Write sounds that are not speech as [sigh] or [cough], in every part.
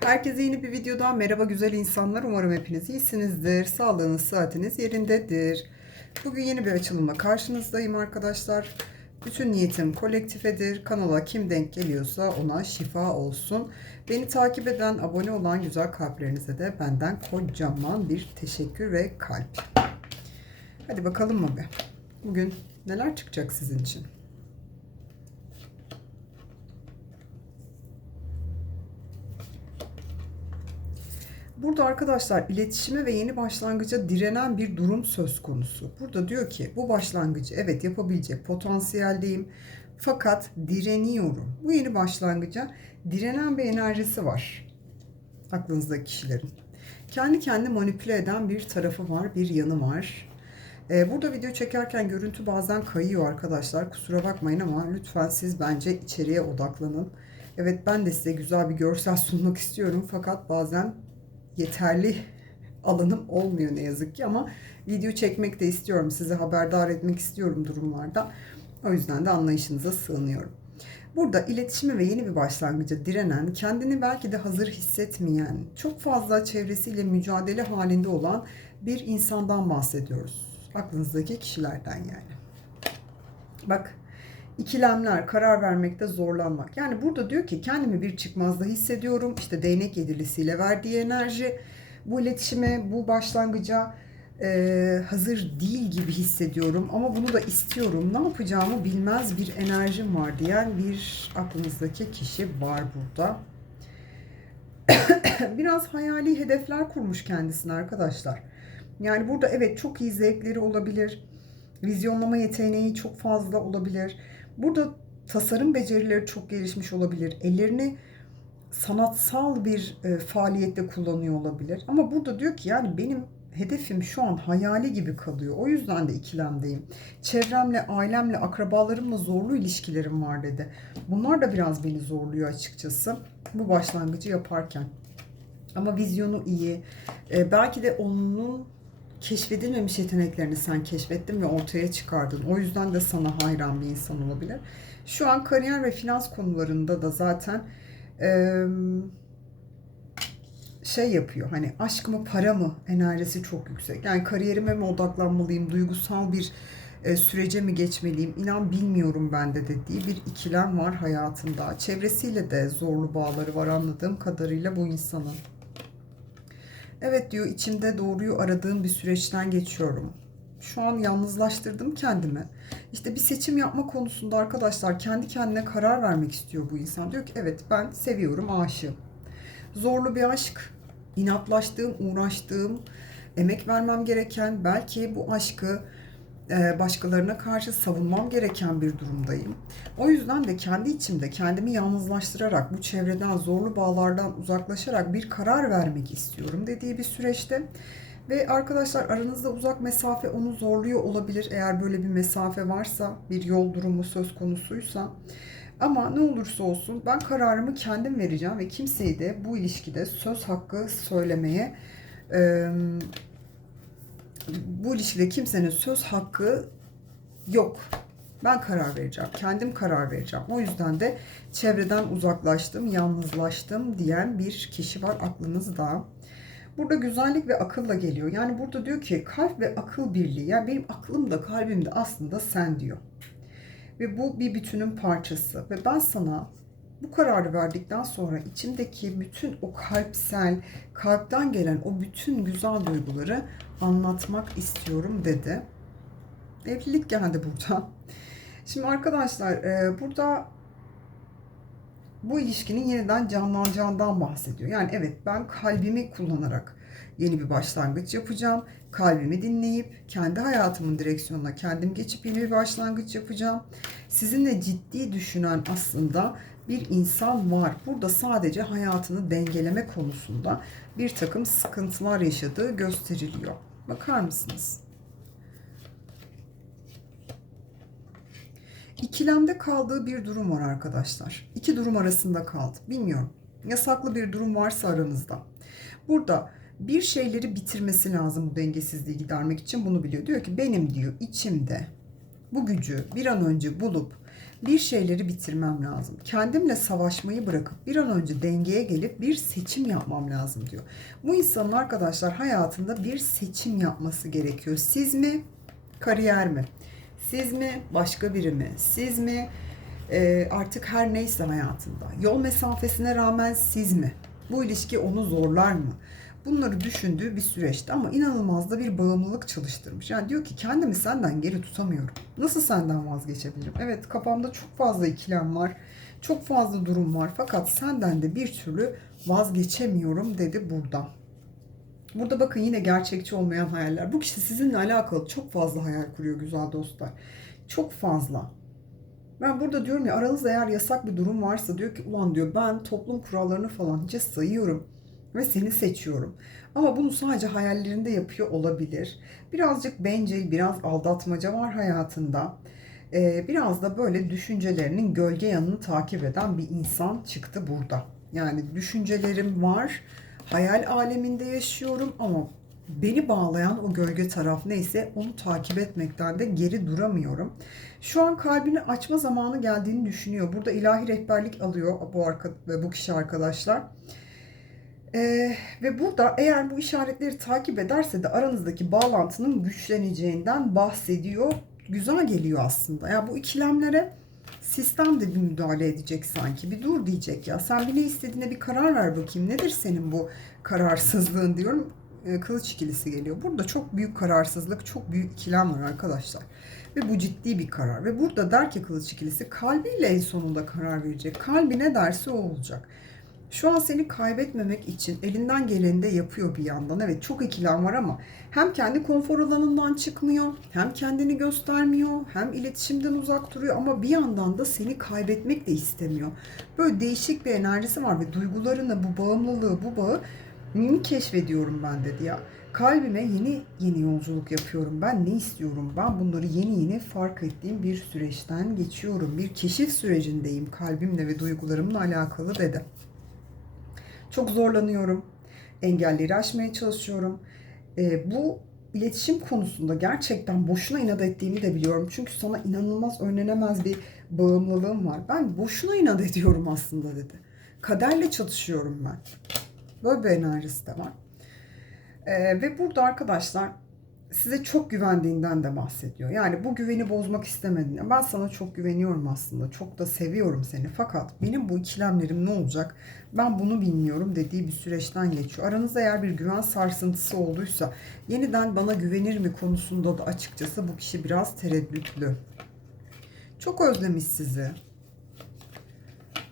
Herkese yeni bir videodan merhaba güzel insanlar. Umarım hepiniz iyisinizdir. Sağlığınız, saatiniz yerindedir. Bugün yeni bir açılımla karşınızdayım arkadaşlar. Bütün niyetim kolektifedir. Kanala kim denk geliyorsa ona şifa olsun. Beni takip eden, abone olan güzel kalplerinize de benden kocaman bir teşekkür ve kalp. Hadi bakalım mı be? Bugün neler çıkacak sizin için? Burada arkadaşlar iletişime ve yeni başlangıca direnen bir durum söz konusu. Burada diyor ki bu başlangıcı evet yapabilecek potansiyeldeyim fakat direniyorum. Bu yeni başlangıca direnen bir enerjisi var aklınızdaki kişilerin. Kendi kendini manipüle eden bir tarafı var, bir yanı var. Ee, burada video çekerken görüntü bazen kayıyor arkadaşlar. Kusura bakmayın ama lütfen siz bence içeriye odaklanın. Evet ben de size güzel bir görsel sunmak istiyorum fakat bazen yeterli alanım olmuyor ne yazık ki ama video çekmek de istiyorum. Sizi haberdar etmek istiyorum durumlarda. O yüzden de anlayışınıza sığınıyorum. Burada iletişime ve yeni bir başlangıca direnen, kendini belki de hazır hissetmeyen, çok fazla çevresiyle mücadele halinde olan bir insandan bahsediyoruz. Aklınızdaki kişilerden yani. Bak ikilemler, karar vermekte zorlanmak. Yani burada diyor ki kendimi bir çıkmazda hissediyorum. İşte değnek yedilisiyle verdiği enerji bu iletişime, bu başlangıca e, hazır değil gibi hissediyorum. Ama bunu da istiyorum. Ne yapacağımı bilmez bir enerjim var diyen bir aklınızdaki kişi var burada. [coughs] Biraz hayali hedefler kurmuş kendisine arkadaşlar. Yani burada evet çok iyi zevkleri olabilir. Vizyonlama yeteneği çok fazla olabilir. Burada tasarım becerileri çok gelişmiş olabilir. Ellerini sanatsal bir e, faaliyette kullanıyor olabilir. Ama burada diyor ki yani benim hedefim şu an hayali gibi kalıyor. O yüzden de ikilemdeyim. Çevremle, ailemle, akrabalarımla zorlu ilişkilerim var dedi. Bunlar da biraz beni zorluyor açıkçası bu başlangıcı yaparken. Ama vizyonu iyi. E, belki de onun keşfedilmemiş yeteneklerini sen keşfettin ve ortaya çıkardın. O yüzden de sana hayran bir insan olabilir. Şu an kariyer ve finans konularında da zaten e, şey yapıyor. Hani aşk mı para mı enerjisi çok yüksek. Yani kariyerime mi odaklanmalıyım, duygusal bir e, sürece mi geçmeliyim inan bilmiyorum ben de dediği bir ikilem var hayatında. Çevresiyle de zorlu bağları var anladığım kadarıyla bu insanın. Evet diyor içimde doğruyu aradığım bir süreçten geçiyorum. Şu an yalnızlaştırdım kendimi. İşte bir seçim yapma konusunda arkadaşlar kendi kendine karar vermek istiyor bu insan. Diyor ki evet ben seviyorum, aşığım. Zorlu bir aşk, inatlaştığım, uğraştığım, emek vermem gereken, belki bu aşkı başkalarına karşı savunmam gereken bir durumdayım. O yüzden de kendi içimde kendimi yalnızlaştırarak, bu çevreden, zorlu bağlardan uzaklaşarak bir karar vermek istiyorum dediği bir süreçte. Ve arkadaşlar aranızda uzak mesafe onu zorluyor olabilir eğer böyle bir mesafe varsa, bir yol durumu söz konusuysa. Ama ne olursa olsun ben kararımı kendim vereceğim ve kimseyi de bu ilişkide söz hakkı söylemeye e, bu ilişkide kimsenin söz hakkı yok. Ben karar vereceğim. Kendim karar vereceğim. O yüzden de çevreden uzaklaştım, yalnızlaştım diyen bir kişi var aklınızda. Burada güzellik ve akılla geliyor. Yani burada diyor ki kalp ve akıl birliği. Yani benim aklım da kalbim de aslında sen diyor. Ve bu bir bütünün parçası. Ve ben sana bu kararı verdikten sonra içimdeki bütün o kalpsel, kalpten gelen o bütün güzel duyguları anlatmak istiyorum dedi. Evlilik geldi burada. Şimdi arkadaşlar e, burada bu ilişkinin yeniden canlanacağından bahsediyor. Yani evet ben kalbimi kullanarak yeni bir başlangıç yapacağım. Kalbimi dinleyip kendi hayatımın direksiyonuna kendim geçip yeni bir başlangıç yapacağım. Sizinle ciddi düşünen aslında bir insan var. Burada sadece hayatını dengeleme konusunda bir takım sıkıntılar yaşadığı gösteriliyor. Bakar mısınız? İkilemde kaldığı bir durum var arkadaşlar. İki durum arasında kaldı. Bilmiyorum. Yasaklı bir durum varsa aranızda. Burada bir şeyleri bitirmesi lazım bu dengesizliği gidermek için bunu biliyor. Diyor ki benim diyor içimde bu gücü bir an önce bulup Bir şeyleri bitirmem lazım. Kendimle savaşmayı bırakıp bir an önce dengeye gelip bir seçim yapmam lazım diyor. Bu insanın arkadaşlar hayatında bir seçim yapması gerekiyor. Siz mi, kariyer mi? Siz mi, başka biri mi? Siz mi, e, artık her neyse hayatında. Yol mesafesine rağmen siz mi? Bu ilişki onu zorlar mı? Bunları düşündüğü bir süreçte ama inanılmaz da bir bağımlılık çalıştırmış. Yani diyor ki kendimi senden geri tutamıyorum. Nasıl senden vazgeçebilirim? Evet kafamda çok fazla ikilem var. Çok fazla durum var. Fakat senden de bir türlü vazgeçemiyorum dedi burada. Burada bakın yine gerçekçi olmayan hayaller. Bu kişi sizinle alakalı çok fazla hayal kuruyor güzel dostlar. Çok fazla. Ben burada diyorum ya aranızda eğer yasak bir durum varsa diyor ki ulan diyor ben toplum kurallarını falan hiç sayıyorum ve seni seçiyorum. Ama bunu sadece hayallerinde yapıyor olabilir. Birazcık bencil, biraz aldatmaca var hayatında. Ee, biraz da böyle düşüncelerinin gölge yanını takip eden bir insan çıktı burada. Yani düşüncelerim var, hayal aleminde yaşıyorum ama beni bağlayan o gölge taraf neyse onu takip etmekten de geri duramıyorum. Şu an kalbini açma zamanı geldiğini düşünüyor. Burada ilahi rehberlik alıyor bu arka, bu kişi arkadaşlar. Ee, ve burada eğer bu işaretleri takip ederse de aranızdaki bağlantının güçleneceğinden bahsediyor. Güzel geliyor aslında. Ya bu ikilemlere sistem de bir müdahale edecek sanki. Bir dur diyecek ya. Sen bir ne istediğine bir karar ver bakayım. Nedir senin bu kararsızlığın diyorum. Ee, kılıç ikilisi geliyor. Burada çok büyük kararsızlık, çok büyük ikilem var arkadaşlar. Ve bu ciddi bir karar. Ve burada der ki kılıç ikilisi kalbiyle en sonunda karar verecek. Kalbi ne derse o olacak. Şu an seni kaybetmemek için elinden geleni de yapıyor bir yandan. Evet çok ikilem var ama hem kendi konfor alanından çıkmıyor, hem kendini göstermiyor, hem iletişimden uzak duruyor ama bir yandan da seni kaybetmek de istemiyor. Böyle değişik bir enerjisi var ve duygularını, bu bağımlılığı, bu bağı yeni keşfediyorum ben dedi ya. Kalbime yeni yeni yolculuk yapıyorum. Ben ne istiyorum? Ben bunları yeni yeni fark ettiğim bir süreçten geçiyorum. Bir keşif sürecindeyim kalbimle ve duygularımla alakalı dedi. Çok zorlanıyorum. Engelleri aşmaya çalışıyorum. E, bu iletişim konusunda gerçekten boşuna inat ettiğimi de biliyorum. Çünkü sana inanılmaz önlenemez bir bağımlılığım var. Ben boşuna inat ediyorum aslında dedi. Kaderle çatışıyorum ben. Böyle bir enerjisi de var. Ee, ve burada arkadaşlar size çok güvendiğinden de bahsediyor. Yani bu güveni bozmak istemediğinden. Ben sana çok güveniyorum aslında. Çok da seviyorum seni. Fakat benim bu ikilemlerim ne olacak? Ben bunu bilmiyorum dediği bir süreçten geçiyor. Aranızda eğer bir güven sarsıntısı olduysa yeniden bana güvenir mi konusunda da açıkçası bu kişi biraz tereddütlü. Çok özlemiş sizi.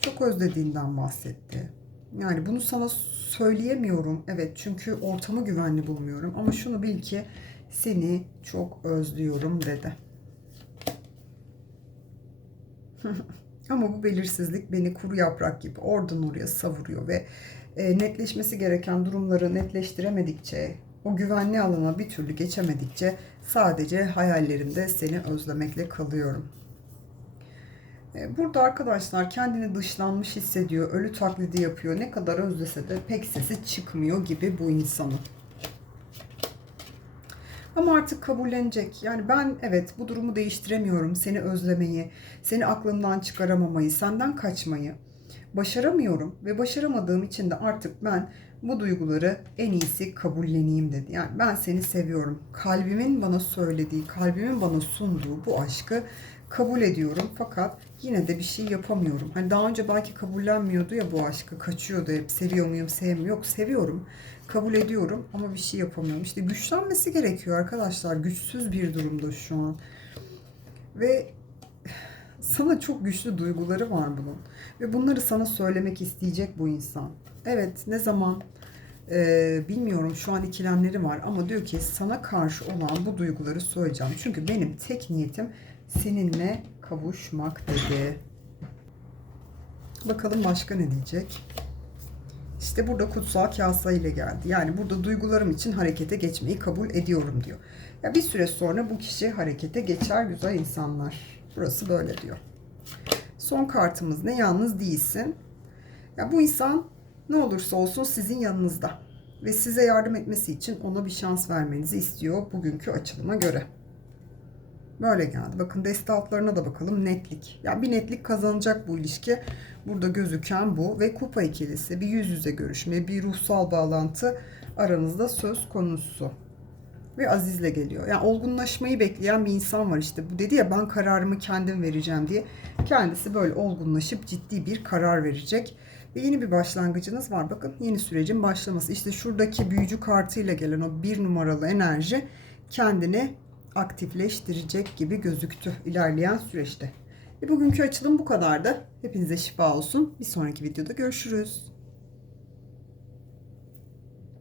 Çok özlediğinden bahsetti. Yani bunu sana söyleyemiyorum. Evet çünkü ortamı güvenli bulmuyorum. Ama şunu bil ki seni çok özlüyorum dedi. [laughs] Ama bu belirsizlik beni kuru yaprak gibi oradan oraya savuruyor ve e, netleşmesi gereken durumları netleştiremedikçe, o güvenli alana bir türlü geçemedikçe sadece hayallerimde seni özlemekle kalıyorum. E, burada arkadaşlar kendini dışlanmış hissediyor, ölü taklidi yapıyor. Ne kadar özlese de pek sesi çıkmıyor gibi bu insanın. Ama artık kabullenecek. Yani ben evet bu durumu değiştiremiyorum. Seni özlemeyi, seni aklımdan çıkaramamayı, senden kaçmayı başaramıyorum ve başaramadığım için de artık ben bu duyguları en iyisi kabulleneyim dedi. Yani ben seni seviyorum. Kalbimin bana söylediği, kalbimin bana sunduğu bu aşkı kabul ediyorum fakat yine de bir şey yapamıyorum. Hani daha önce belki kabullenmiyordu ya bu aşkı, kaçıyordu hep seviyor muyum, sevmiyorum. Yok seviyorum, kabul ediyorum ama bir şey yapamıyorum. İşte güçlenmesi gerekiyor arkadaşlar. Güçsüz bir durumda şu an. Ve sana çok güçlü duyguları var bunun. Ve bunları sana söylemek isteyecek bu insan. Evet ne zaman ee, bilmiyorum şu an ikilemleri var ama diyor ki sana karşı olan bu duyguları söyleyeceğim. Çünkü benim tek niyetim seninle kavuşmak dedi. Bakalım başka ne diyecek? İşte burada kutsal kasa ile geldi. Yani burada duygularım için harekete geçmeyi kabul ediyorum diyor. Ya bir süre sonra bu kişi harekete geçer güzel insanlar. Burası böyle diyor. Son kartımız ne? Yalnız değilsin. Ya bu insan ne olursa olsun sizin yanınızda ve size yardım etmesi için ona bir şans vermenizi istiyor bugünkü açılıma göre. Böyle geldi. Bakın deste altlarına da bakalım. Netlik. Yani bir netlik kazanacak bu ilişki. Burada gözüken bu. Ve kupa ikilisi. Bir yüz yüze görüşme, bir ruhsal bağlantı aranızda söz konusu. Ve Aziz'le geliyor. Yani olgunlaşmayı bekleyen bir insan var işte. Bu dedi ya ben kararımı kendim vereceğim diye. Kendisi böyle olgunlaşıp ciddi bir karar verecek. Ve yeni bir başlangıcınız var. Bakın yeni sürecin başlaması. İşte şuradaki büyücü kartıyla gelen o bir numaralı enerji kendini aktifleştirecek gibi gözüktü ilerleyen süreçte. E bugünkü açılım bu kadardı. Hepinize şifa olsun. Bir sonraki videoda görüşürüz.